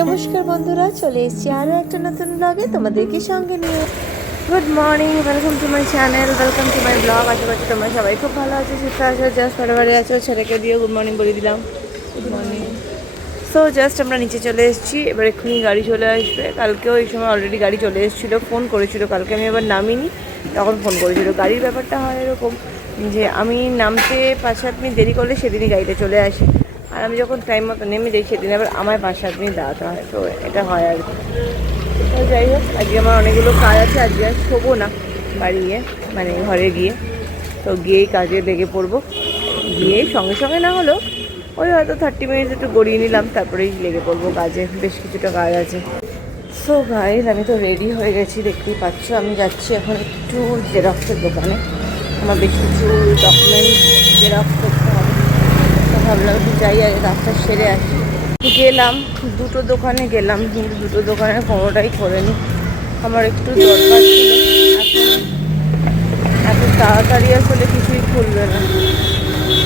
নমস্কার বন্ধুরা, চলে এসেছি আরও একটা নতুন ব্লগে তোমাদেরকে সঙ্গে নিয়ে। Good morning, welcome to my channel, welcome to my blog. আশা করছি তোমরা সবাই খুব ভালো আছো, সুস্থ আছো। জাস্ট বারে আছো, ছেলেকে দিয়ে গুড মর্নিং বলে দিলাম। Good morning. সো জাস্ট আমরা নিচে চলে এসেছি, এবার এক্ষুনি গাড়ি চলে আসবে। কালকেও এই সময় অলরেডি গাড়ি চলে এসেছিলো, ফোন করেছিল। কালকে আমি এবার নামিনি, তখন ফোন করেছিল। গাড়ির ব্যাপারটা হয় এরকম যে আমি নামতে 5-7 মিনিট দেরি করলে সেদিনই গাড়িটা চলে আসে, আর আমি যখন টাইম মতো নেমে যাই সেদিন আবার আমায় 5-7 মিনিট দাঁড়াতে হয়। তো এটা হয় আর কি। তো যাই হোক, আজকে আমার অনেকগুলো কাজ আছে। আজকে আর শোবো না, বাড়ি গিয়ে মানে ঘরে গিয়ে তো গিয়েই কাজে লেগে পড়বো। গিয়েই সঙ্গে সঙ্গে না হলেও ওই হয়তো 30 মিনিট একটু গড়িয়ে নিলাম, তারপরেই লেগে পড়বো কাজে। বেশ কিছুটা কাজ আছে। সো গাইজ, আমি তো রেডি হয়ে গেছি, দেখতেই পাচ্ছ। আমি যাচ্ছি এখন একটু জেরক্সের দোকানে, আমার বেশ কিছু ডকুমেন্ট জেরক্স করতে হবে। তো ভাবলাম একটু যাই, আগে কাজটা সেরে আসি। গেলাম, দুটো দোকানে গেলাম, কিন্তু দুটো দোকানের কোনোটাই খোলেনি। আমার একটু দরকার ছিল, এত তাড়াতাড়ি আসলে কিছুই খুলবে না,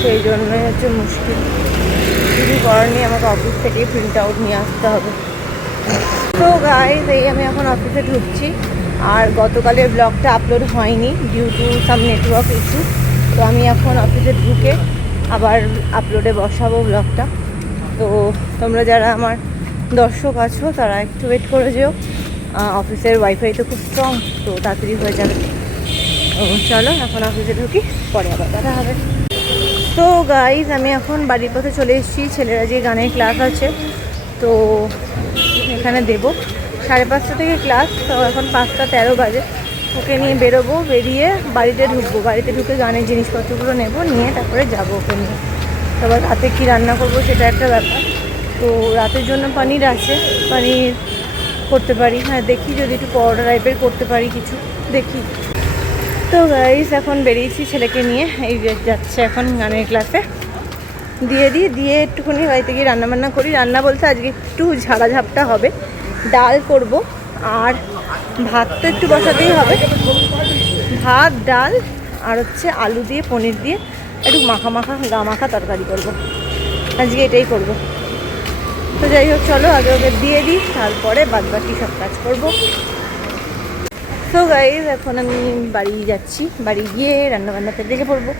সেই জন্যই হচ্ছে মুশকিল। কিছু করার নেই, আমাকে অফিস থেকেই প্রিন্ট আউট নিয়ে আসতে হবে। তো গাইজ, এই আমি এখন অফিসে ঢুকছি। আর গতকালের ব্লগটা আপলোড হয়নি due to some network issue. তো আমি এখন অফিসে ঢুকে আবার আপলোডে বসাবো ব্লগটা। তো তোমরা যারা আমার দর্শক আছো তারা একটু ওয়েট করে যেও। অফিসের ওয়াইফাই তো খুব স্ট্রং, তো তাড়াতাড়ি হয়ে যাবে। চলো এখন অফিসে ঢুকি, পরে আবার দেখা হবে। তো গাইজ, আমি এখন বাড়ির পথে চলে এসেছি। ছেলেরা যে গানের ক্লাস আছে, তো এখানে দেবো। 5:30 থেকে ক্লাস, তো এখন 5:13 বাজে। ওকে নিয়ে বেরোবো, বেরিয়ে বাড়িতে ঢুকবো। বাড়িতে ঢুকে গানের জিনিসপত্রগুলো নেবো, নিয়ে তারপরে যাবো ওকে নিয়ে। তারপর রাতে কী রান্না করবো সেটা একটা ব্যাপার। তো রাতের জন্য পনির আছে, পনির করতে পারি। হ্যাঁ, দেখি যদি একটু পরোটা টাইপের করতে পারি কিছু, দেখি। তো গাইস, এখন বেরিয়েছি ছেলেকে নিয়ে, এই যাচ্ছে এখন গানের ক্লাসে। দিয়ে একটুখানি বাড়িতে গিয়ে রান্নাবান্না করি। রান্না বলতে আজকে একটু ঝাড়াঝাপটা হবে, ডাল করব, আর ভাত তো একটু বসাতেই হবে। ভাত, ডাল, আর হচ্ছে আলু দিয়ে পনির দিয়ে একটু মাখা তরকারি করব। আজকে এটাই করব। তো যাই হোক, চলো আগে ওকে দিয়ে দিই, তারপরে বাদবাকি সব কাজ করব। তো গাইজ, এখন আমি বাড়ি যাচ্ছি। বাড়ি গিয়ে রান্নাবান্নাতে লেগে পড়বো।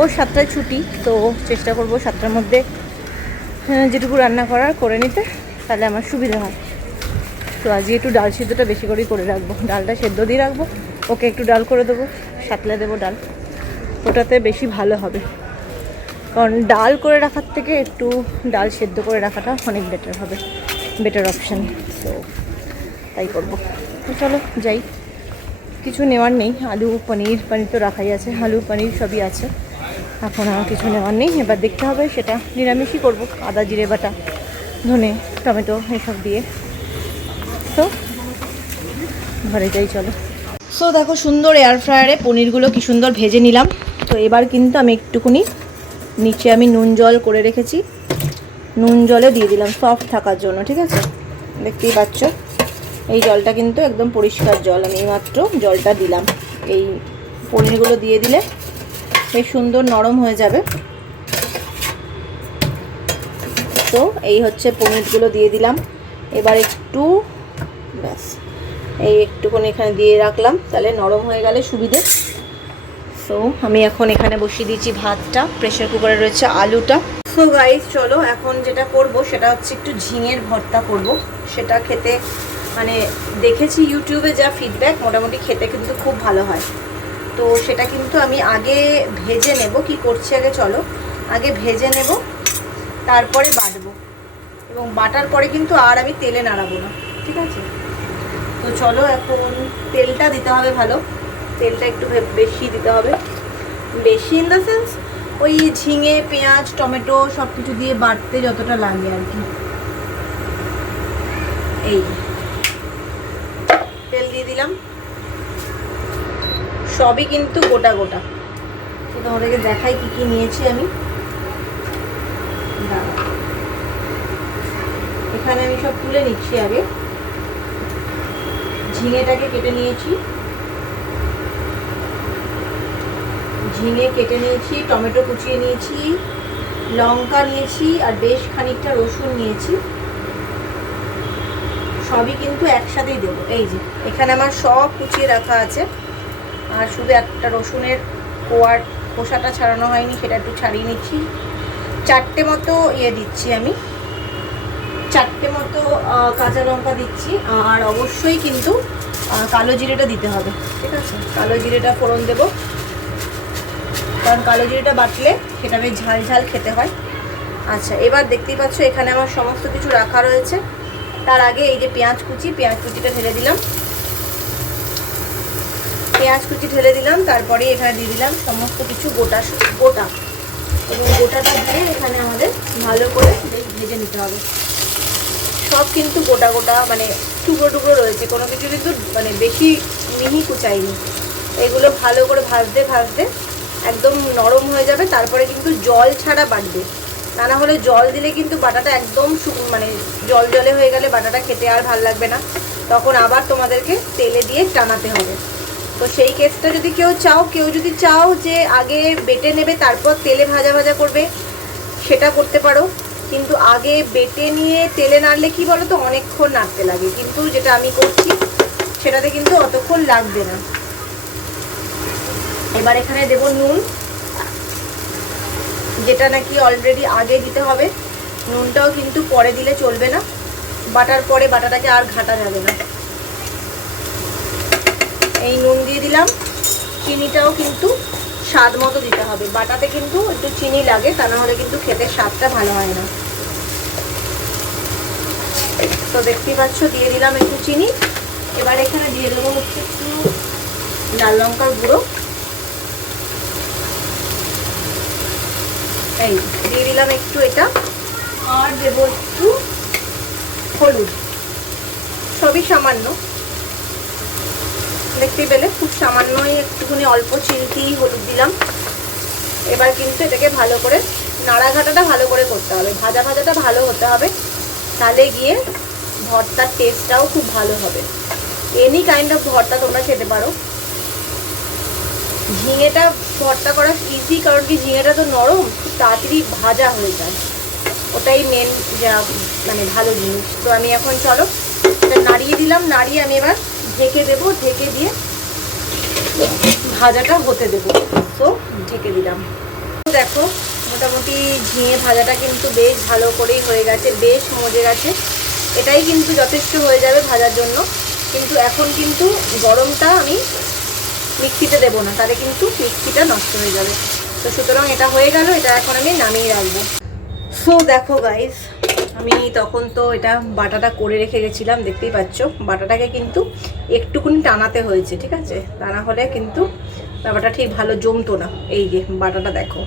ও 7টায় ছুটি, তো চেষ্টা করব 7টার মধ্যে যেটুকু রান্না করার করে নিতে, তাহলে আমার সুবিধা হয়। তো আজকে একটু ডাল সিদ্ধটা বেশি করেই করে রাখবো, ডালটা সেদ্ধ দিয়ে রাখবো। ওকে একটু ডাল করে দেবো, সাতলে দেবো ডাল, ওটাতে বেশি ভালো হবে। কারণ ডাল করে রাখার থেকে একটু ডাল সেদ্ধ করে রাখাটা অনেক বেটার হবে, বেটার অপশান। তো তাই করবো। তো চলো যাই, কিছু নেওয়ার নেই। আলু পনির তো রাখাই আছে, আলু পনির সবই আছে। এখন আর কিছু নেওয়ার নেই, এবার দেখতে হবে সেটা নিরামিষই করবো। আদা জিরে বাটা, ধনে, টমেটো এসব দিয়ে। তো ঘরে যাই, চলো। সো দেখো, সুন্দর এয়ার ফ্রায়ারে পনিরগুলো কি সুন্দর ভেজে নিলাম। তো এবার কিন্তু আমি একটুখানি নিচে আমি নুন জল করে রেখেছি, নুন জলে দিয়ে দিলাম সফট থাকার জন্য, ঠিক আছে? দেখতেই পাচ্ছ, এই জলটা কিন্তু একদম পরিষ্কার জল। আমি মাত্র জলটা দিলাম। এই পনিরগুলো দিয়ে দিলে বেশ সুন্দর নরম হয়ে যাবে। তো এই হচ্ছে পনিরগুলো দিয়ে দিলাম। এবার একটু ব্যাস এই একটুখানি এখানে দিয়ে রাখলাম, তাহলে নরম হয়ে গেলে সুবিধে। সো আমি এখন এখানে বসিয়ে দিয়েছি ভাতটা, প্রেশার কুকারে রয়েছে আলুটা। সো গাইস, চলো এখন যেটা করব সেটা হচ্ছে একটু ঝিঙের ভর্তা করব। সেটা খেতে মানে দেখেছি ইউটিউবে যা ফিডব্যাক, মোটামুটি খেতে কিন্তু খুব ভালো হয়। তো সেটা কিন্তু আমি আগে ভেজে নেব। কি করছি আগে, চলো আগে ভেজে নেব, তারপরে বাটবো। এবং বাটার পরে কিন্তু আর আমি তেলে নাড়াবো না, ঠিক আছে? তো চলো, এখন তেলটা দিতে হবে ভালো, তেলটা একটু বেশি দিতে হবে। বেশি ইন দ্য সেন্স ওই ঝিঙে, পেঁয়াজ, টমেটো সব কিছু দিয়ে বাটতে যতটা লাগে আর কি। এই তেল দিয়ে দিলাম, সবই কিন্তু গোটা গোটা। তো তোমাদেরকে দেখাই কি কি নিয়েছি আমি। এখানে আমি সব তুলে নিচ্ছি। আগে ঝিঙেটাকে কেটে নিয়েছি, ঝিঙে কেটে নিয়েছি, টমেটো কুচিয়ে নিয়েছি, লঙ্কা নিয়েছি, আর বেশ খানিকটা রসুন নিয়েছি। সবই কিন্তু একসাথেই দেবো। এই যে এখানে আমার সব কুচিয়ে রাখা আছে, আর শুধু একটা রসুনের খোসাটা ছাড়ানো হয়নি, সেটা একটু ছাড়িয়ে নিচ্ছি। 4টে মতো দিচ্ছি আমি, 4টে মতো কাঁচা লঙ্কা দিচ্ছি। আর অবশ্যই কিন্তু কালো জিরেটা দিতে হবে, ঠিক আছে? কালো জিরেটা ফোড়ন দেবো, কারণ কালো জিরেটা বাটলে সেটা বেশ ঝাল ঝাল খেতে হয়। আচ্ছা, এবার দেখতেই পাচ্ছ এখানে আমার সমস্ত কিছু রাখা রয়েছে। তার আগে এই যে পেঁয়াজ কুচিটা ঢেলে দিলাম, তারপরে এখানে দিয়ে দিলাম সমস্ত কিছু গোটা এবং গোটাটা দিয়ে এখানে আমাদের ভালো করে ভেজে নিতে হবে। সব কিন্তু গোটা মানে টুকরো রয়েছে, কোনো কিছু কিন্তু মানে বেশি মিহি কুচাইনি। এগুলো ভালো করে ভাজতে একদম নরম হয়ে যাবে, তারপরে কিন্তু জল ছাড়া বাটবে, তা না হলে জল দিলে কিন্তু বাটাটা একদম মানে জলে হয়ে গেলে বাটাটা খেতে আর ভালো লাগবে না, তখন আবার তোমাদেরকে তেলে দিয়ে টানাতে হবে। তো সেই কেসটা যদি কেউ যদি চাও যে আগে বেটে নেবে তারপর তেলে ভাজা করবে, সেটা করতে পারো। কিন্তু আগে বেটে নিয়ে তেলে নাড়লে কি বলো তো, অনেকক্ষণ নাড়তে লাগে, কিন্তু যেটা আমি করছি সেটাতে কিন্তু অতক্ষণ লাগবে না। এবার এখানে দেব নুন, যেটা নাকি অলরেডি আগে দিতে হবে। নুনটাও কিন্তু পরে দিলে চলবে না, বাটার পরে বাটাটাকে আর ঘাটা যাবে না। এই নুন দিয়ে দিলাম। চিনিটাও কিন্তু স্বাদ মতো দিতে হবে, বাটাতে কিন্তু একটু চিনি লাগে, তা না হলে কিন্তু খেতে স্বাদটা ভালো হয় না। তো দেখতেই পাচ্ছ দিয়ে দিলাম একটু চিনি। এবার এখানে দিয়ে দেবো হচ্ছে একটু লাল লঙ্কার গুঁড়ো, এই দিয়ে দিলাম একটু এটা, আর দেবো একটু হলুদ, সবই সামান্য, দেখতেই পেলে খুব সামান্যই একটুখানি অল্প চিনিতেই হলুদ দিলাম। এবার কিন্তু এটাকে ভালো করে নাড়াঘাটাটা ভালো করে করতে হবে, ভাজাটা ভালো হতে হবে, তাহলে গিয়ে ভর্তার টেস্টটাও খুব ভালো হবে। এনি কাইন্ড অফ ভর্তা তোমরা খেতে পারো। ঝিঙেটা ভর্তা করা ইজি, কারণ কি ঝিঙেটা তো নরম, খুব তাড়াতাড়ি ভাজা হয়ে যায়, ওটাই মেন যা মানে ভালো জিনিস। তো আমি এখন চলো এটা নাড়িয়ে দিলাম, নাড়িয়ে আমি এবার ঢেকে দেবো, ঢেকে দিয়ে ভাজাটা হতে দেবো। তো ঢেকে দিলাম। দেখো মোটামুটি ঝিঙে ভাজাটা কিন্তু বেশ ভালো করেই হয়ে গেছে, বেশ মজে গেছে। এটাই কিন্তু যথেষ্ট হয়ে যাবে ভাজার জন্য। কিন্তু এখন কিন্তু গরমটা আমি মিক্সিতে দেবো না, তাহলে কিন্তু মিক্সিটা নষ্ট হয়ে যাবে। তো সুতরাং এটা হয়ে গেল, এটা এখন আমি নামিয়ে রাখবো। সো দেখো গাইস, আমি তখন তো এটা বাটাটা করে রেখে গেছিলাম, দেখতেই পাচ্ছ বাটাটাকে কিন্তু একটুকুনি টানাতে হয়েছে, ঠিক আছে? তা না হলে কিন্তু ব্যাপারটা ঠিক ভালো জমতো না। এই যে বাটাটা দেখো,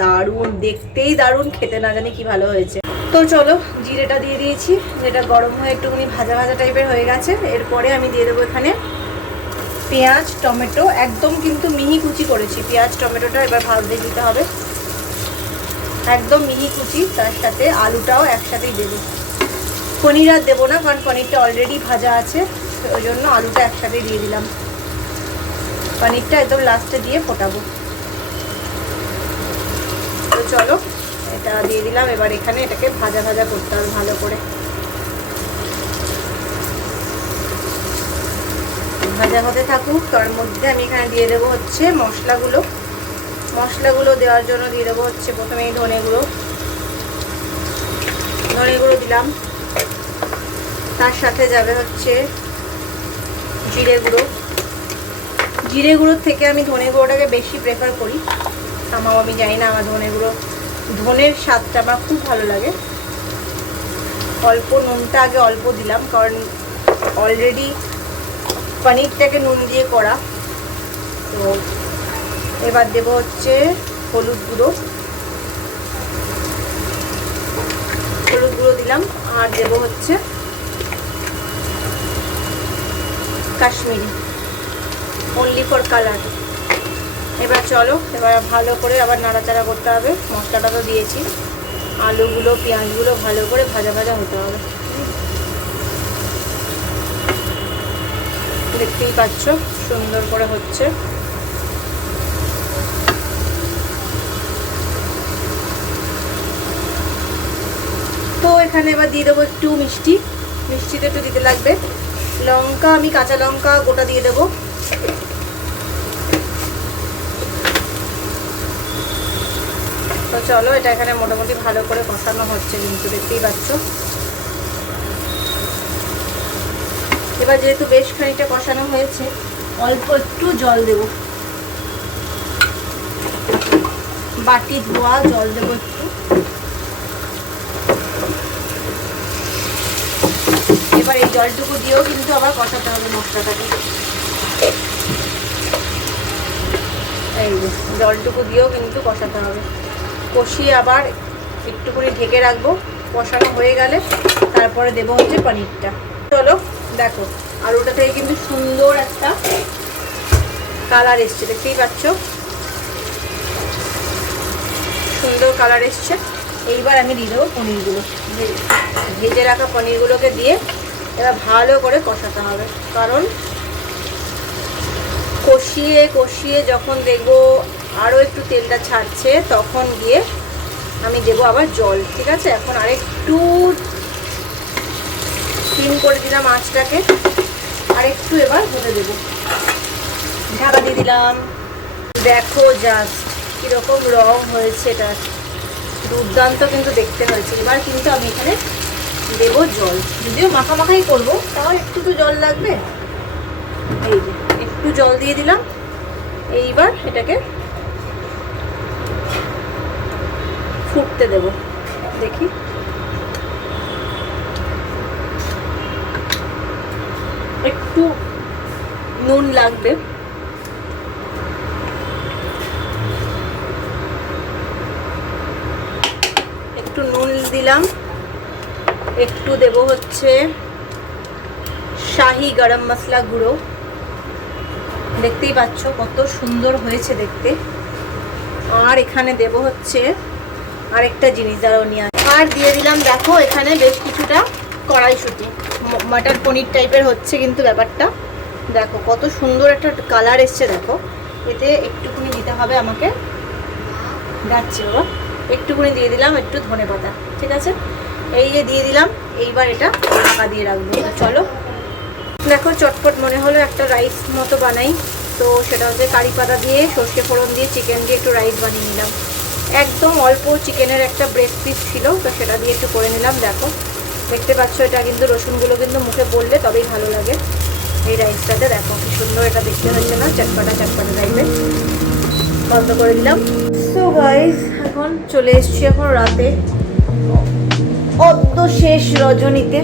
দারুণ, দেখতেই দারুণ, খেতে না জানি কি ভালো হয়েছে। তো চলো জিরেটা দিয়ে দিয়েছি, যেটা গরম হয়ে একটুখানি ভাজা টাইপের হয়ে গেছে। এরপরে আমি দিয়ে দেবো এখানে পেঁয়াজ টমেটো, একদম কিন্তু মিহি কুচি করেছি পেঁয়াজ টমেটোটা, এবার ভাজতে দিতে হবে একদম মিহি কুচি। তার সাথে আলুটাও একসাথেই দেবো, পনির আর দেবো না, কারণ পনিরটা অলরেডি ভাজা আছে, ওই জন্য আলুটা একসাথেই দিয়ে দিলাম। পনিরটা একদম লাস্টে দিয়ে ফোটাবো। তো চলো এটা দিয়ে দিলাম, এবার এখানে এটাকে ভাজা করতে হবে ভালো করে। ভাজা হতে থাকুক, তার মধ্যে আমি এখানে দিয়ে দেবো হচ্ছে মশলাগুলো দেওয়ার জন্য দিয়ে দেবো হচ্ছে প্রথমেই ধনে গুঁড়ো দিলাম, তার সাথে যাবে হচ্ছে জিরে গুঁড়োর থেকে আমি ধনে গুঁড়োটাকে বেশি প্রেফার করি। আমি জানি না, আমার ধনের স্বাদটা আমার খুব ভালো লাগে। অল্প নুনটা আগে অল্প দিলাম, কারণ অলরেডি পনিরটাকে নুন দিয়ে করা। তো এবার দেবো হচ্ছে হলুদ গুঁড়ো দিলাম, আর দেবো হচ্ছে কাশ্মীরি, অনলি ফর কালার। এবার চলো এবার ভালো করে আবার নাড়াচাড়া করতে হবে। মশলাটা তো দিয়েছি, আলুগুলো পেঁয়াজগুলো ভালো করে ভাজা হতে হবে। দেখতেই পাচ্ছ সুন্দর করে হচ্ছে। তো এখানে এবার দিয়ে দেবো একটু মিষ্টি মিষ্টিতে একটু দিতে লাগবে। লঙ্কা আমি কাঁচা লঙ্কা গোটা দিয়ে দেবো। তো চলো, এটা এখানে মোটামুটি ভালো করে কষানো হচ্ছে, কিন্তু দেখতেই পাচ্ছ। এবার যেহেতু বেশ খানিকটা কষানো হয়েছে, অল্প একটু জল দেব, বাটি ধোয়া জল দেবো একটু। এবার এই জলটুকু দিয়েও কিন্তু আবার কষাতে হবে মশলাটাকে। এই জলটুকু দিয়েও কিন্তু কষাতে হবে, কষিয়ে আবার একটুখানি ঢেকে রাখবো। কষানো হয়ে গেলে তারপরে দেবো হচ্ছে পনিরটা। চলো দেখো, আলুটা থেকে কিন্তু সুন্দর একটা কালার এসছে, দেখতেই পাচ্ছ, সুন্দর কালার এসছে। এইবার আমি দিয়ে দেবো পনিরগুলো, ভেজে রাখা পনিরগুলোকে দিয়ে এবার ভালো করে কষাতে হবে। কারণ কষিয়ে কষিয়ে যখন দেখবো আরও একটু তেলটা ছাড়ছে, তখন গিয়ে আমি দেবো আবার জল। ঠিক আছে, এখন আরেকটু সিম করে দিলাম আঁচটাকে, আরেকটু এবার হতে দেবো, ঢাকা দিয়ে দিলাম। দেখো জাস্ট কীরকম রং হয়েছে, এটা দুর্দান্ত কিন্তু দেখতে হয়েছে। এবার কিন্তু আমি এখানে দেবো জল, যদিও মাখামাখাই করবো, তাও একটু তো জল লাগবে। এই যে একটু জল দিয়ে দিলাম। এইবার এটাকে ফুটতে দেব, দেখি। একটু নুন লাগবে, একটু নুন দিলাম। একটু দেব হচ্ছে শাহি গরম মশলা গুঁড়ো, দেখতেই পাচ্ছ কত সুন্দর হয়েছে দেখতে। আর এখানে দেব হচ্ছে আরেকটা জিনিস, যারা নিয়ে আর দিয়ে দিলাম, দেখো এখানে বেশ কিছুটা কড়াইশুঁটি, মাটার পনির টাইপের হচ্ছে কিন্তু ব্যাপারটা। দেখো কত সুন্দর একটা কালার এসছে, দেখো। এতে একটুখানি দিতে হবে আমাকে, যাচ্ছে বাবা, একটুখানি দিয়ে দিলাম একটু ধনেপাতা। ঠিক আছে, এই যে দিয়ে দিলাম। এইবার এটা ঢাকা দিয়ে রাখবো। চলো দেখো, চটপট মনে হলো একটা রাইস মতো বানাই। তো সেটা হচ্ছে কারি পাতা দিয়ে, সর্ষে ফোড়ন দিয়ে, চিকেন দিয়ে একটু রাইস বানিয়ে নিলাম। একদম অল্প চিকেনের একটা ব্রেস্ট পিস ছিল, তো সেটা দিয়ে একটু করে নিলাম। দেখো দেখতে পাচ্ছ, এটা কিন্তু রসুনগুলো কিন্তু মুখে পড়লে তবেই ভালো লাগে এই রাইসটাতে। দেখো কি সুন্দর এটা দেখতে হচ্ছে না, চটপাটা চটপাটা টাইপের। বন্ধ করে দিলাম। সো গাইস, এখন চলে এসছি এখন রাতে, অদ্য শেষ রজনীতে।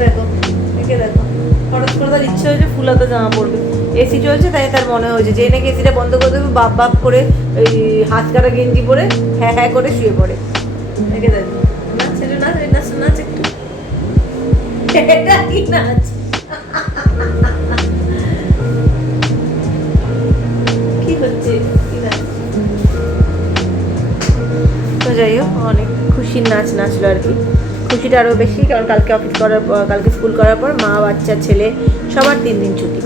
দেখো একে দেখো, হঠাৎ করে তার ইচ্ছে হয়েছে ফুলাতে জামা পড়বে। এসি চলছে, তাই তার মনে হয়েছে যে নাকি এসিটা বন্ধ করে দেবে, বাপ বাপ করে ওই হাত কাটা গেঞ্জি পরে হ্যাঁ হ্যাঁ করে শুয়ে পড়ে। একে দেখো, নাচ একটু, নাচ নাচ নাচ একটু, এটা কি নাচ? কি হচ্ছে, কি নাচ? তো যাই হোক, অনেক খুশির নাচ নাচলো আর কি। খুশিটা আরও বেশি, কারণ কালকে অফিস করার পর, কালকে স্কুল করার পর মা, বাচ্চা, ছেলে সবার 3 দিন ছুটি।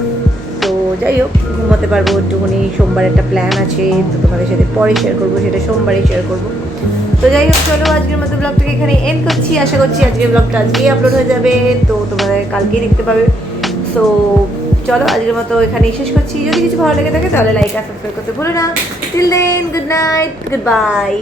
তো যাই হোক, ঘুমাতে পারবো একটুখানি। সোমবার একটা প্ল্যান আছে, তো তোমাদের সাথে পরে শেয়ার করবো, সেটা সোমবারেই শেয়ার করবো। তো যাই হোক, চলো আজকের মতো ব্লগটাকে এখানে এন্ড করছি। আশা করছি আজকের ব্লগটা আজকেই আপলোড হয়ে যাবে, তো তোমরা কালকেই দেখতে পাবে। তো চলো আজকের মতো এখানেই শেষ করছি। যদি কিছু ভালো লেগে থাকে তাহলে লাইক আর সাবস্ক্রাইব করতে ভুলো না। Till then, good night, good by.